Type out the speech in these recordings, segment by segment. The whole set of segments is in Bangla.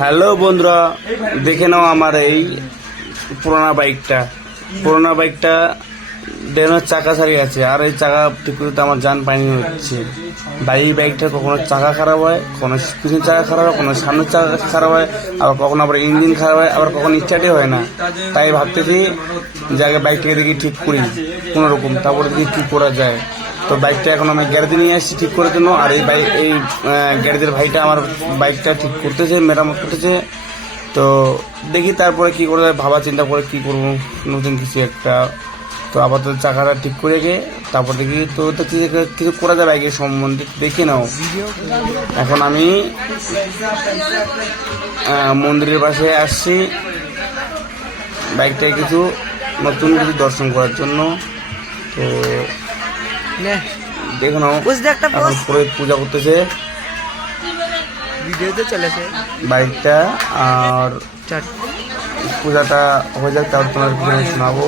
হ্যালো বন্ধুরা, দেখে নাও আমার এই পুরোনো বাইকটা ড্রেনের চাকা ছাড়িয়ে আছে। আর এই চাকা ঠিক করতে আমার জান পানি হচ্ছে। এই বাইকটা কখনো চাকা খারাপ হয়, কখনো পিছনের চাকা খারাপ হয়, কখনো সামনের চাকা খারাপ হয়, আবার কখনো আবার ইঞ্জিন খারাপ হয়, আবার কখনো স্টার্টই হয় না। তাই ভাবতেছি যে আগে বাইকটাকে দেখি ঠিক করি কোনো রকম, তারপরে দেখি কি করা যায়। তো বাইকটা এখন আমি গ্যারেজে নিয়ে আসছি ঠিক করার জন্য। আর এই গ্যারেজের ভাইটা আমার বাইকটা ঠিক করতেছে, মেরামত করতেছে। তো দেখি তারপরে কি করা যায়, ভাবা চিন্তা করে কি করবো, নতুন কিছু একটা। তো আপাতত চাকাটা ঠিক করে গিয়ে তারপর দেখি তো কিছু করা যায় বাইকের সম্বন্ধে, দেখে নাও। এখন আমি মন্দিরের পাশে আসছি বাইকটায় কিছু নতুন কিছু দর্শন করার জন্য। তো দেখো নাও, এখন পুরোহিত পূজা করতেছে বাইকটা। আর পূজাটা হয়ে যাক, তারপর তোমার কিছু শোনাবো।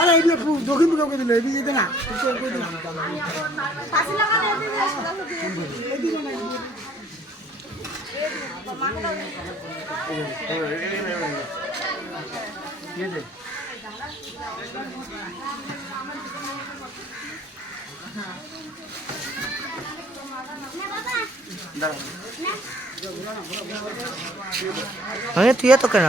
আরে দক্ষিণ দিকে দিল এদিকে যেতে না। তুই তো কেন